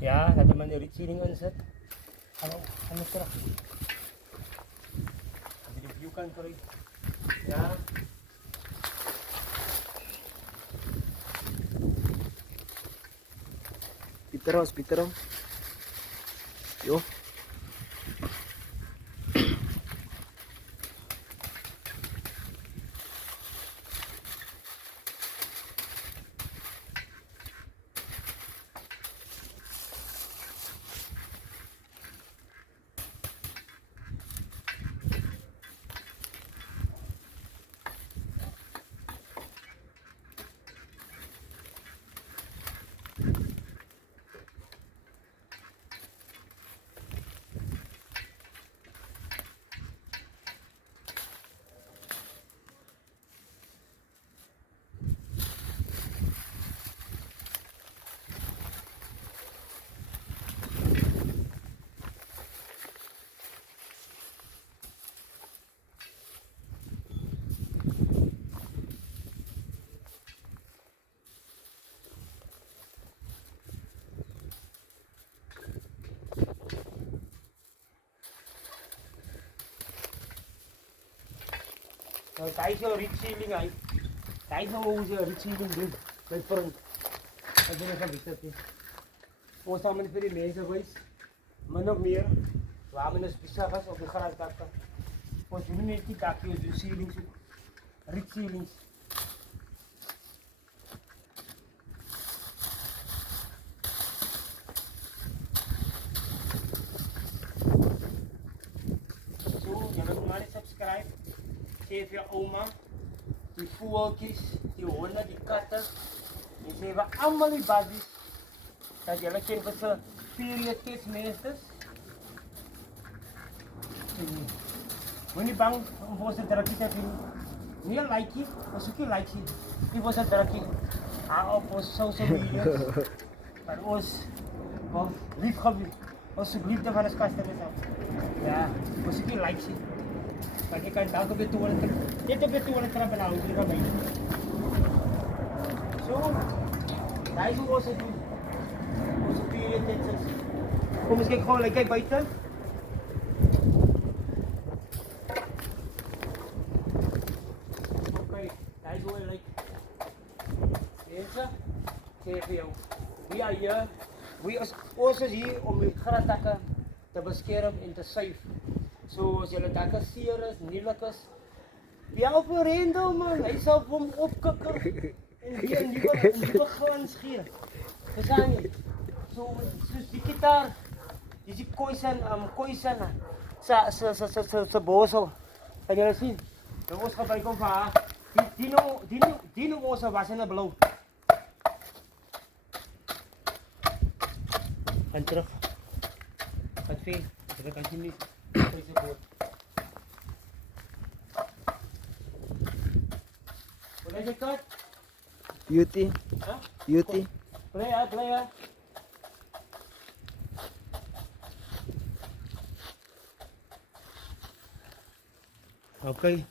Ja, laten we de reedsealing inzetten. Hallo, gaan we terug. Als je de view kan terug. Ja. Speed terus. Yo. Tayo siya reedsealing ay. Tayo siya mo siya reedsealing din. May front. Kasi na sa bitat eh. O sa mga pwede mesa guys. Manok meer. Wala na spisa kas o bikaral kaka. O sini kita kyo yung ceiling su. Reedsealings. So, jangan lupa subscribe. Geef je oma die voeltjes, die honden, die katten. Die geven allemaal die buddies. Dat jullie geven ze period kids meesters. Moet niet bang om voor ze drukje te vinden. Niet een likeje, maar zoek je likeje. Die voor ze drukje. Op onze social media. Maar ons, liefgebied. Onze liefde van de customers af. Ja, maar zoek je likeje. Takin kan daw ko betuan ka. Ito betuan ka ba na hindi ka ba? So, dahil mo sa period tensions. Kung mas kay call kay baitan. Okay, dahil mo like. Yes, KVO. We are here. We are also hier om die gratakke te beskerm en te suiwer. So as julle dakke seer is, nielik is, die alforendo man, hy sal hom opkikker en die nuwe glans gee. Verstaan jy? So soos die gitaar, die koisan sa boso. Kan jy sien? Dan ons gebruik hom vir haar. Die nou ons was in 'n blou. En terug. Wat veel, ek kan sien nie. Boleh dekat? Beauty. Hah? Beauty. Play ya. Okay.